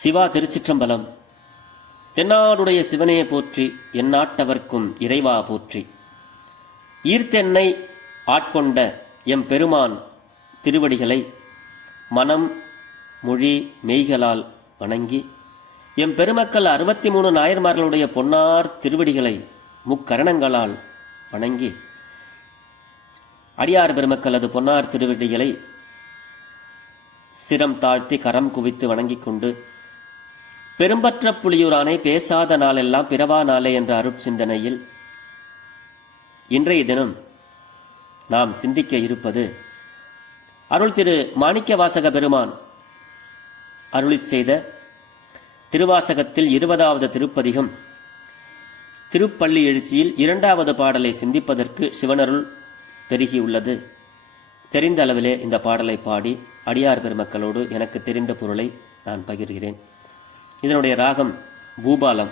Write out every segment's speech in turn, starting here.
சிவா திருச்சிற்றம்பலம். தென்னாடுடைய சிவனே போற்றி எந்நாட்டவர்க்கும் இறைவா போற்றி. ஈர்த்தென்னை ஆட்கொண்ட எம் பெருமான் திருவடிகளை மனம் மொழி மெய்களால் வணங்கி எம் பெருமக்கள் அறுபத்தி மூணு நாயன்மார்களுடைய பொன்னார் திருவடிகளை முக்கரணங்களால் வணங்கி அடியார் பெருமக்களது பொன்னார் திருவடிகளை சிரம் தாழ்த்தி கரம் குவித்து வணங்கிக் கொண்டு பெரும்பற்ற புலியூரானை பேசாத நாளெல்லாம் பிறவா நாளே என்ற அருட்சிந்தனையில் இன்றைய தினம் நாம் சிந்திக்க இருப்பது அருள் திரு மாணிக்க வாசக பெருமான் அருளிச் செய்த திருவாசகத்தில் இருபதாவது திருப்பதிகம் திருப்பள்ளி எழுச்சியில் இரண்டாவது பாடலை சிந்திப்பதற்கு சிவனருள் பெருகியுள்ளது. தெரிந்த அளவிலே இந்த பாடலை பாடி அடியார் பெருமக்களோடு எனக்கு தெரிந்த பொருளை நான் பகிர்கிறேன். இதனுடைய ராகம் பூபாலம்.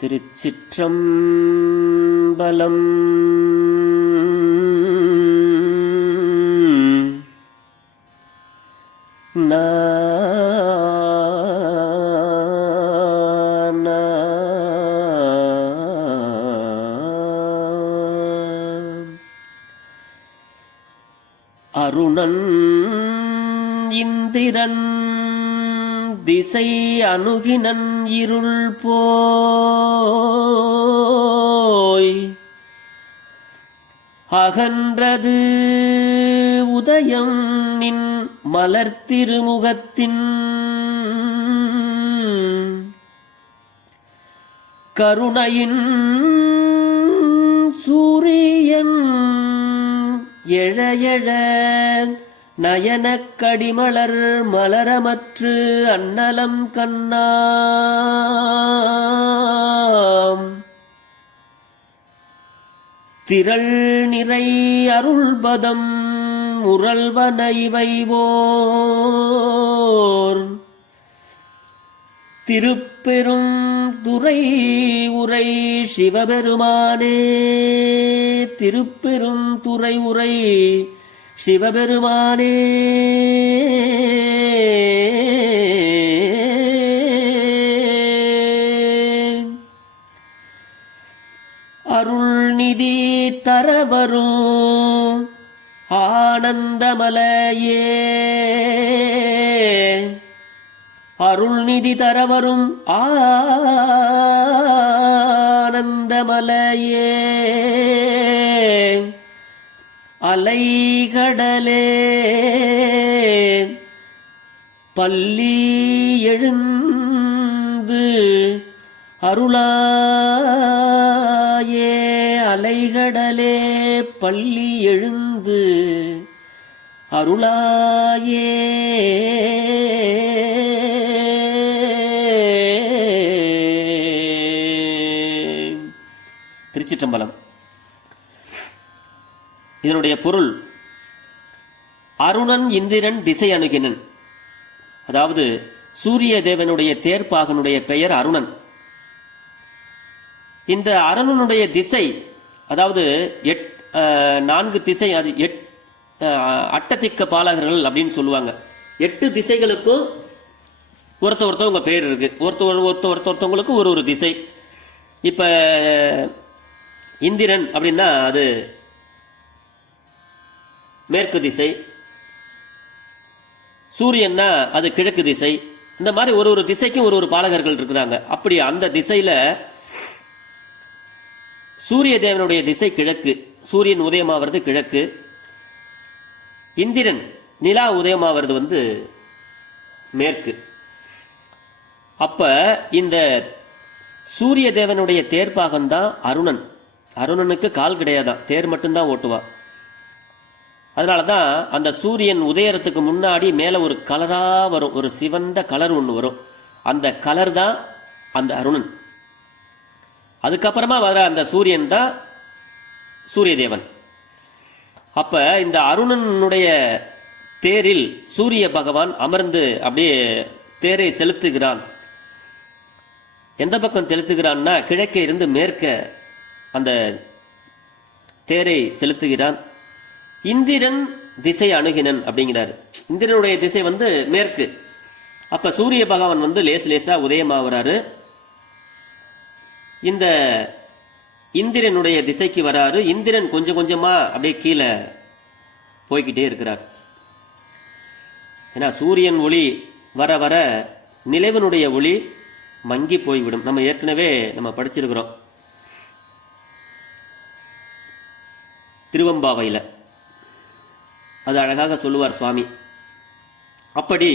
திருச்சிற்றம்பலம். அருணன் இந்திரன் திசை அணுகினன் இருள் போய் அகன்றது உதயம் நின் மலர் திருமுகத்தின். கருணையின் சூரியன் எழ எழ நயனக் கடிமலர் மலரமற்று அன்னலம் கண்ணாம். திரள் நிறை அருள்பதம் முரல்வன இவைவோர். திருப்பெரும் துறை உரை சிவபெருமானே. திருப்பெரும் துறை உரை சிவபெருமானே. அருள் நிதி தரவரும் ஆனந்தமலையே. அருள்நிதி தரவரும் ஆனந்தமலையே. அலை கடலே பள்ளி எழுந்து அருளாயே அலைகடலே. பள்ளி எழுந்து அருளாயே. திருச்சிற்றம்பலம். இதனுடைய பொருள் அருணன் இந்திரன் திசை அணுகினன். அதாவது சூரிய தேவனுடைய தேர்ப்பாகனுடைய பெயர் அருணன். இந்த அருணனுடைய திசை அதாவது எட் நான்கு திசை அது எட் அட்டதிக்க பாலகர்கள் அப்படின்னு சொல்லுவாங்க. எட்டு திசைகளுக்கும் ஒருத்த ஒருத்தவங்க பேர் இருக்கு. ஒருத்த ஒருத்த ஒருத்த ஒருத்தவங்களுக்கு ஒரு ஒரு திசை. இப்ப இந்திரன் அப்படின்னா அது மேற்கு திசை சூரியன்னா அது கிழக்கு திசை. இந்த மாதிரி ஒரு ஒரு திசைக்கும் ஒரு ஒரு பாலகர்கள் இருக்கிறாங்க. அப்படி அந்த திசையில சூரிய தேவனுடைய திசை கிழக்கு. சூரியன் உதயமாவது கிழக்கு. இந்திரன் நிலா உதயமாவது வந்து மேற்கு. அப்ப இந்த சூரிய தேவனுடைய தேர்ப்பாகம் தான் அருணன். அருணனுக்கு கால் கிடையாதான். தேர் மட்டும்தான் ஓட்டுவான் அதனால தான் அந்த சூரியன் உதயறதுக்கு முன்னாடி மேலே ஒரு கலராக வரும். ஒரு சிவந்த கலர் ஒன்று வரும். அந்த கலர் தான் அந்த அருணன். அதுக்கப்புறமா வர அந்த சூரியன் தான் சூரிய தேவன் அப்போ இந்த அருணனுடைய தேரில் சூரிய பகவான் அமர்ந்து அப்படியே தேரை செலுத்துகிறான். எந்த பக்கம் செலுத்துகிறான்னா கிழக்கே இருந்து மேற்க அந்த தேரை செலுத்துகிறான். இந்திரன் திசை அணுகினன் அப்படிங்கிறாரு. இந்திரனுடைய திசை வந்து மேற்கு. அப்ப சூரிய பகவான் வந்து லேசு லேசா உதயமாகறாரு இந்த இந்திரனுடைய திசைக்கு வராரு. இந்திரன் கொஞ்சம் கொஞ்சமா அப்படியே கீழே போய்கிட்டே இருக்கிறார். ஏன்னா சூரியன் ஒளி வர வர நிலவனுடைய ஒளி மங்கி போய்விடும். நம்ம ஏற்கனவே நம்ம படிச்சிருக்கிறோம். திருவம்பாவையில். அது அழகாக சொல்லுவார் சுவாமி. அப்படி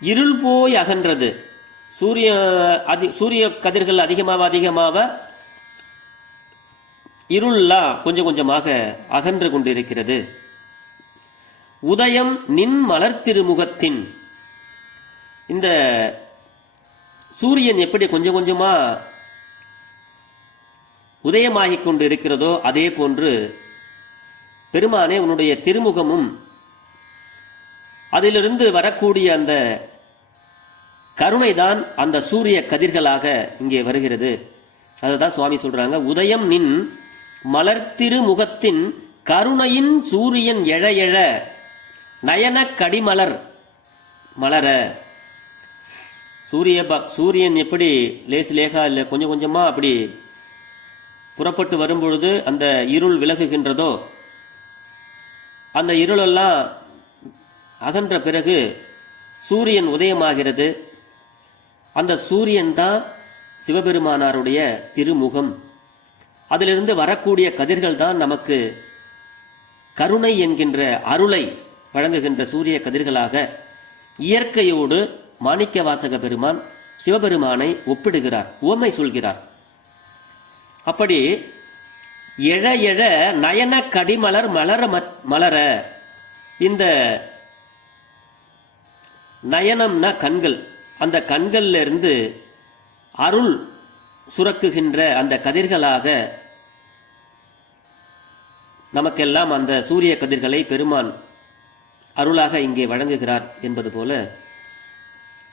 இருள் போய் அகன்றது. சூரிய அதி சூரிய கதிர்கள் அதிகமாக அதிகமாக இருள்லாம் கொஞ்சம் கொஞ்சமாக அகன்று கொண்டிருக்கிறது. உதயம் நின் மலர் திருமுகத்தின். இந்த சூரியன் எப்படி கொஞ்சம் கொஞ்சமாக உதயமாகிக் கொண்டு இருக்கிறதோ அதே போன்று பெருமானே உன்னுடைய திருமுகமும் அதிலிருந்து வரக்கூடிய அந்த கருணைதான் அந்த சூரிய கதிர்களாக இங்கே வருகிறது. அதுதான் சுவாமி சொல்றாங்க உதயம் நின் மலர்த்திரு முகத்தின் கருணையின் சூரியன் எழ எழ நயன கடிமலர். மலர. சூரிய ப- சூரியன் எப்படி லேசு லேகா இல்லை கொஞ்சம் கொஞ்சமா அப்படி புறப்பட்டு வரும்பொழுது அந்த இருள் விலகுகின்றதோ அந்த இருளெல்லாம் அகன்ற பிறகு சூரியன் உதயமாகிறது. அந்த சூரியன் தான் சிவபெருமானாருடைய திருமுகம். அதிலிருந்து வரக்கூடிய கதிர்கள் தான் நமக்கு கருணை என்கின்ற அருளை வழங்குகின்ற சூரிய கதிர்களாக இயற்கையோடு மாணிக்க வாசக பெருமான் சிவபெருமானை ஒப்பிடுகிறார் உவமை சொல்கிறார். அப்படி எழ எழ நயன கடிமலர் மலர மத்- மலர. இந்த நயனம்னா கண்கள். அந்த கண்கள்ல இருந்து அருள் சுரக்குகின்ற அந்த கதிர்களாக நமக்கெல்லாம் அந்த சூரிய கதிர்களை பெருமான் அருளாக இங்கே வழங்குகிறார் என்பது போல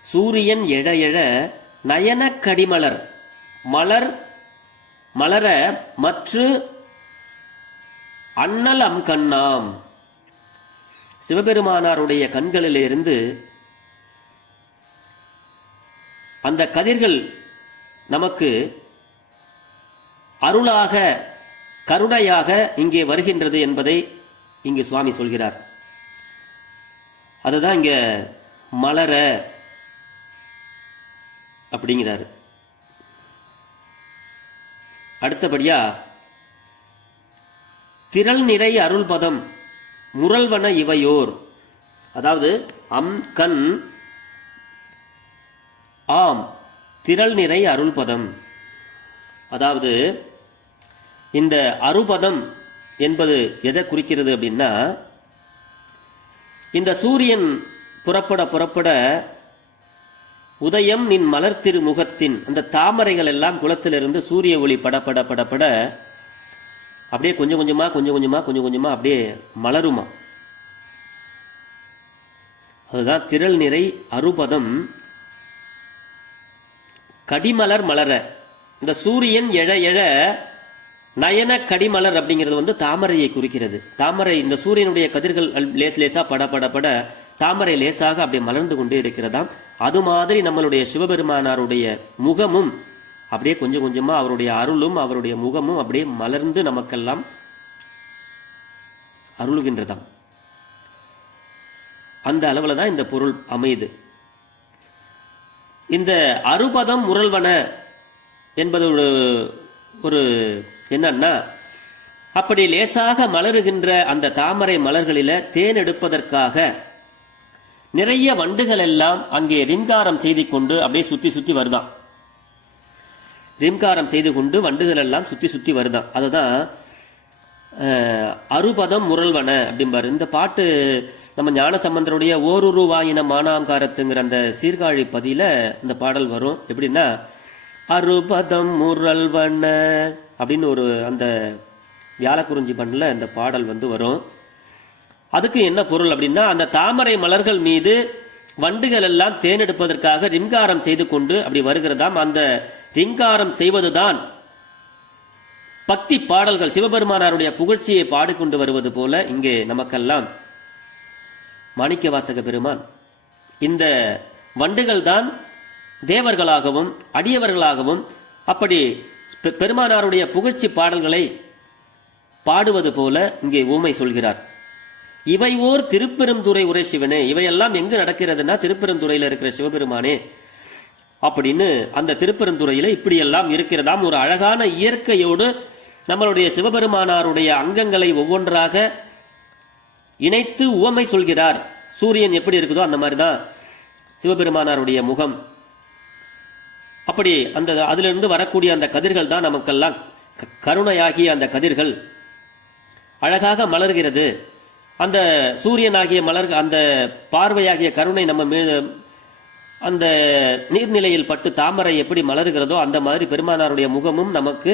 சூரியன் எழ எழ நயன கடிமலர் மலர் மலர மற்று அண்ணல் அம் கண்ணாம். சிவபெருமானாருடைய கண்களிலிருந்து அந்த கதிர்கள் நமக்கு அருளாக கருணையாக இங்கே வருகின்றது என்பதை இங்கு சுவாமி சொல்கிறார். அதுதான் இங்க மலர அப்படிங்கிறாரு. அடுத்தபடியா திரள் நிறை அருள்பதம் முரல்வன இவையோர். அதாவது அம் கண் ஆம் திரள் நிறை அருள்பதம் அதாவது இந்த அருபதம் என்பது எதை குறிக்கிறது அப்படின்னா இந்த சூரியன் புறப்பட புறப்பட உதயம் நின் மலர் திருமுகத்தின் அந்த தாமரைகள் எல்லாம் குளத்திலிருந்து சூரிய ஒளி பட பட பட பட அப்படியே கொஞ்சம் கொஞ்சமா கொஞ்சம் கொஞ்சமா கொஞ்சம் கொஞ்சமா அப்படியே மலருமா. அதுதான் திரள் நிறை அருபதம். கடிமலர் மலர. இந்த சூரியன் எழ எழ நயன கடிமலர் அப்படிங்கிறது வந்து தாமரையை குறிக்கிறது. தாமரை இந்த சூரியனுடைய கதிர்கள் அல்- லேஸ் லேசா பட பட பட தாமரை லேசாக அப்படியே மலர்ந்து கொண்டே இருக்கிறதாம். அது மாதிரி நம்மளுடைய சிவபெருமானாருடைய முகமும் அப்படியே கொஞ்சம் கொஞ்சமா அவருடைய அருளும் அவருடைய முகமும் அப்படியே மலர்ந்து நமக்கெல்லாம் அருளுகின்றதாம். அந்த அளவுல தான் இந்த பொருள் அமையுது. இந்த அறுபதம் முரல்வன என்பது ஒரு ஒரு என்னன்னா அப்படி லேசாக மலருகின்ற அந்த தாமரை மலர்களில தேன் எடுப்பதற்காக நிறைய வண்டுகள் எல்லாம் அங்கே ரிம்காரம் செய்து கொண்டு அப்படியே சுத்தி சுத்தி வருதான். ரிம்காரம் செய்து கொண்டு வண்டுகள் எல்லாம் சுத்தி சுத்தி வருதான். அதுதான் அறுபதம் முரல்வன அப்படிம்பாரு. இந்த பாட்டு நம்ம ஞானசம்பந்தருடைய ஓருரு வாயின மானாங்காரத்துங்கிற அந்த சீர்காழி பதியில இந்த பாடல் வரும். எப்படின்னா அறுபதம் முரல்வன அப்படின்னு ஒரு அந்த வியாழக்குறிஞ்சி பண்ணில் இந்த பாடல் வந்து வரும். அதுக்கு என்ன பொருள் அப்படின்னா அந்த தாமரை மலர்கள் மீது வண்டுகள் எல்லாம் தேனெடுப்பதற்காக ரிங்காரம் செய்து கொண்டு அப்படி வருகிறதாம். அந்த ரிங்காரம் செய்வதுதான் பக்தி பாடல்கள். சிவபெருமானாருடைய புகழ்ச்சியை பாடிக்கொண்டு வருவது போல இங்கே நமக்கெல்லாம் மாணிக்கவாசக பெருமான் இந்த வண்டுகள் தான் தேவர்களாகவும் அடியவர்களாகவும் அப்படி பெருமானாருடைய புகழ்ச்சி பாடல்களை பாடுவது போல இங்கே ஊமை சொல்கிறார். இவை ஓர் திருப்பெருந்துறை உரை சிவனே இவையெல்லாம் எங்கு நடக்கிறதுனா திருப்பெருந்துறையில் இருக்கிற சிவபெருமானே அப்படின்னு அந்த திருப்பெருந்துறையில இப்படியெல்லாம் இருக்கிறதாம். ஒரு அழகான இயற்கையோடு நம்மளுடைய சிவபெருமானாருடைய அங்கங்களை ஒவ்வொன்றாக இணைத்து உவமை சொல்கிறார். சூரியன் எப்படி இருக்குதோ அந்த மாதிரி தான் சிவபெருமானாருடைய முகம். அப்படி அந்த அதிலிருந்து வரக்கூடிய அந்த கதிர்கள் தான் நமக்கெல்லாம் க- கருணையாகிய அந்த கதிர்கள். அழகாக மலர்கிறது. அந்த சூரியனாகிய மலர் அந்த பார்வையாகிய கருணை நம்ம மீது அந்த நீர்நிலையில் பட்டு தாமரை எப்படி மலருகிறதோ அந்த மாதிரி பெருமானாருடைய முகமும் நமக்கு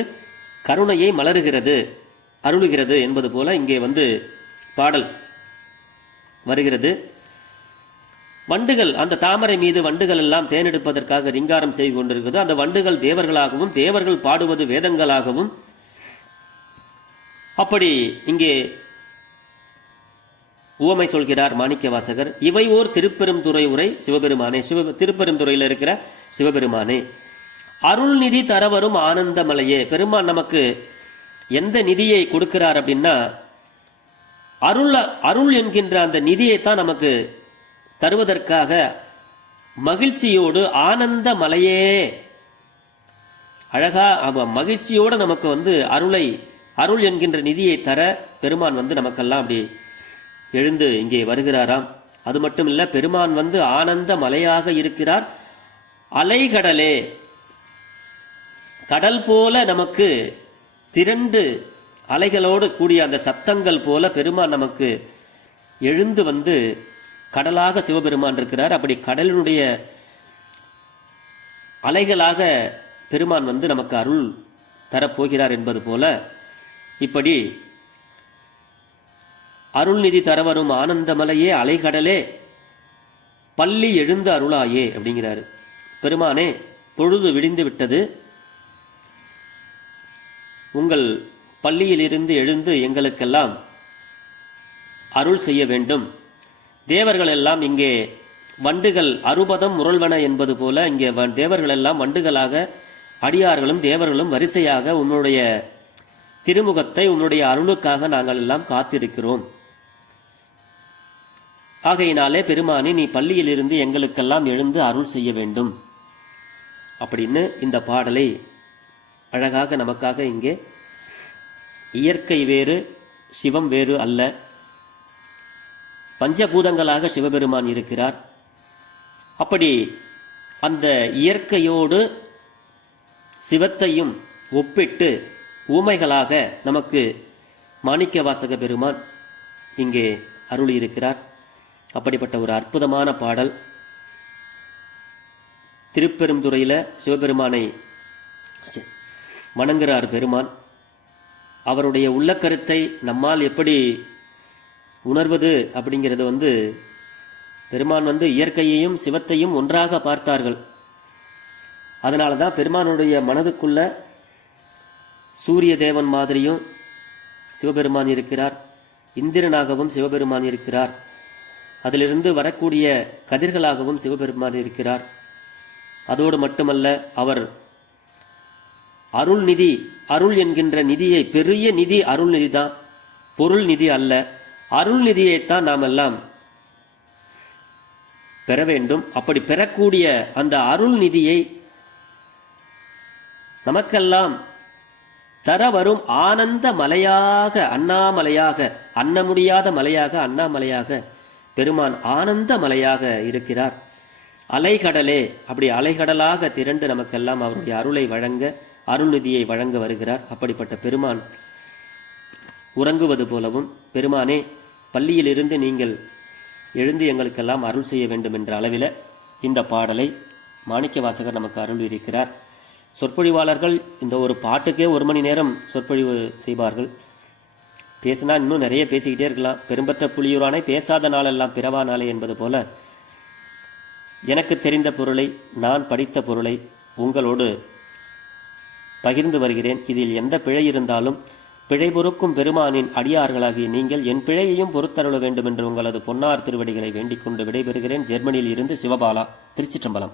கருணையை மலருகிறது அருளுகிறது என்பது போல இங்கே வந்து பாடல் வருகிறது. வண்டுகள் அந்த தாமரை மீது வண்டுகள் எல்லாம் தேனெடுப்பதற்காக ரிங்காரம் செய்து கொண்டிருக்கிறது. அந்த வண்டுகள் தேவர்களாகவும் தேவர்கள் பாடுவது வேதங்களாகவும் அப்படி இங்கே உவமை சொல்கிறார் மாணிக்கவாசகர். இவை ஓர் திருப்பெருந்துறை உரை சிவபெருமானே சிவ திருப்பெருந்துறையில் இருக்கிற சிவபெருமானே. அருள் நிதி தரவரும் ஆனந்தமலையே பெருமான் நமக்கு எந்த நிதியை கொடுக்கிறார் அப்படின்னா அருள் அருள் என்கின்ற அந்த நிதியைத்தான் நமக்கு தருவதற்காக மகிழ்ச்சியோடு ஆனந்த மலையே அழகா அவ மகிழ்ச்சியோடு நமக்கு வந்து அருளை அருள் என்கின்ற நிதியை தர பெருமான் வந்து நமக்கெல்லாம் அப்படி எழுந்து இங்கே வருகிறாராம். அது மட்டும் இல்லை பெருமான் வந்து ஆனந்த மலையாக இருக்கிறார். அலைகடலே கடல் போல நமக்கு திரண்டு அலைகளோடு கூடிய அந்த சத்தங்கள் போல பெருமான் நமக்கு எழுந்து வந்து கடலாக சிவபெருமான் இருக்கிறார். அப்படி கடலினுடைய அலைகளாக பெருமான் வந்து நமக்கு அருள் தரப்போகிறார் என்பது போல இப்படி அருள்நிதி தரவரும் ஆனந்தமலையே அலைகடலே பள்ளி எழுந்து அருளாயே அப்படிங்கிறாரு. பெருமானே பொழுது விடிந்து விட்டது. உங்கள் பள்ளியிலிருந்து எழுந்து எங்களுக்கெல்லாம் அருள் செய்ய வேண்டும். தேவர்கள் எல்லாம் இங்கே வண்டுகள் அறுபதம் முரள்வன என்பது போல இங்கே தேவர்கள் எல்லாம் வண்டுகளாக அடியார்களும் தேவர்களும் வரிசையாக உன்னுடைய திருமுகத்தை உன்னுடைய அருளுக்காக நாங்கள் எல்லாம் காத்திருக்கிறோம். ஆகையினாலே பெருமானி நீ பள்ளியிலிருந்து எங்களுக்கெல்லாம் எழுந்து அருள் செய்ய வேண்டும். அப்படின்னு இந்த பாடலை அழகாக நமக்காக இங்கே இயற்கை வேறு சிவம் வேறு அல்ல. பஞ்சபூதங்களாக சிவபெருமான் இருக்கிறார். அப்படி அந்த இயற்கையோடு சிவத்தையும் ஒப்பிட்டு ஊமைகளாக நமக்கு மாணிக்க வாசக பெருமான் இங்கே அருளியிருக்கிறார். அப்படிப்பட்ட ஒரு அற்புதமான பாடல். திருப்பெருந்துறையில் சிவபெருமானை வணங்குகிறார் பெருமான். அவருடைய உள்ள கருத்தை நம்மால் எப்படி உணர்வது அப்படிங்கிறது வந்து பெருமான் வந்து இயற்கையையும் சிவத்தையும் ஒன்றாக பார்த்தார்கள். அதனால தான் பெருமானுடைய மனதுக்குள்ள சூரிய தேவன் மாதிரியும் சிவபெருமான் இருக்கிறார். இந்திரனாகவும் சிவபெருமான் இருக்கிறார். அதிலிருந்து வரக்கூடிய கதிர்களாகவும் சிவபெருமான் இருக்கிறார். அதோடு மட்டுமல்ல அவர் அருள் நிதி அருள் என்கின்ற நிதியை பெரிய நிதி அருள் நிதி தான் பொருள் நிதி அல்ல. அருள் நிதியைத்தான் நாம் எல்லாம் பெற வேண்டும். அப்படி பெறக்கூடிய அந்த அருள் நிதியை நமக்கெல்லாம் தர வரும் ஆனந்த மலையாக அண்ணாமலையாக அண்ண முடியாத மலையாக அண்ணாமலையாக பெருமான் ஆனந்த மலையாக இருக்கிறார். அலைகடலே அப்படி அலைகடலாக திரண்டு நமக்கெல்லாம் அவருடைய அருளை வழங்க அருள்நிதியை வழங்க வருகிறார். அப்படிப்பட்ட பெருமான் உறங்குவது போலவும் பெருமானே பள்ளியிலிருந்து நீங்கள் எழுந்து எங்களுக்கெல்லாம் அருள் செய்ய வேண்டும் என்ற அளவில் இந்த பாடலை மாணிக்க வாசகர் நமக்கு அருள் இருக்கிறார் சொற்பொழிவாளர்கள் இந்த ஒரு பாட்டுக்கே ஒரு மணி நேரம் சொற்பொழிவு செய்வார்கள். பேசினா இன்னும் நிறைய பேசிக்கிட்டே இருக்கலாம். பெரும்பற்ற புலியூரானை பேசாத நாளெல்லாம் பிறவா நாளே என்பது போல எனக்கு தெரிந்த பொருளை நான் படித்த பொருளை உங்களோடு பகிர்ந்து வருகிறேன். இதில் எந்த பிழை இருந்தாலும் பிழை பொறுக்கும் பெருமானின் அடியார்களாகிய நீங்கள் என் பிழையையும் பொறுத்தருள வேண்டும் என்று உங்களது பொன்னார் திருவடிகளை வேண்டிக் கொண்டு விடைபெறுகிறேன். ஜெர்மனியில் இருந்து சிவபாலா திருச்சிற்றம்பலம்.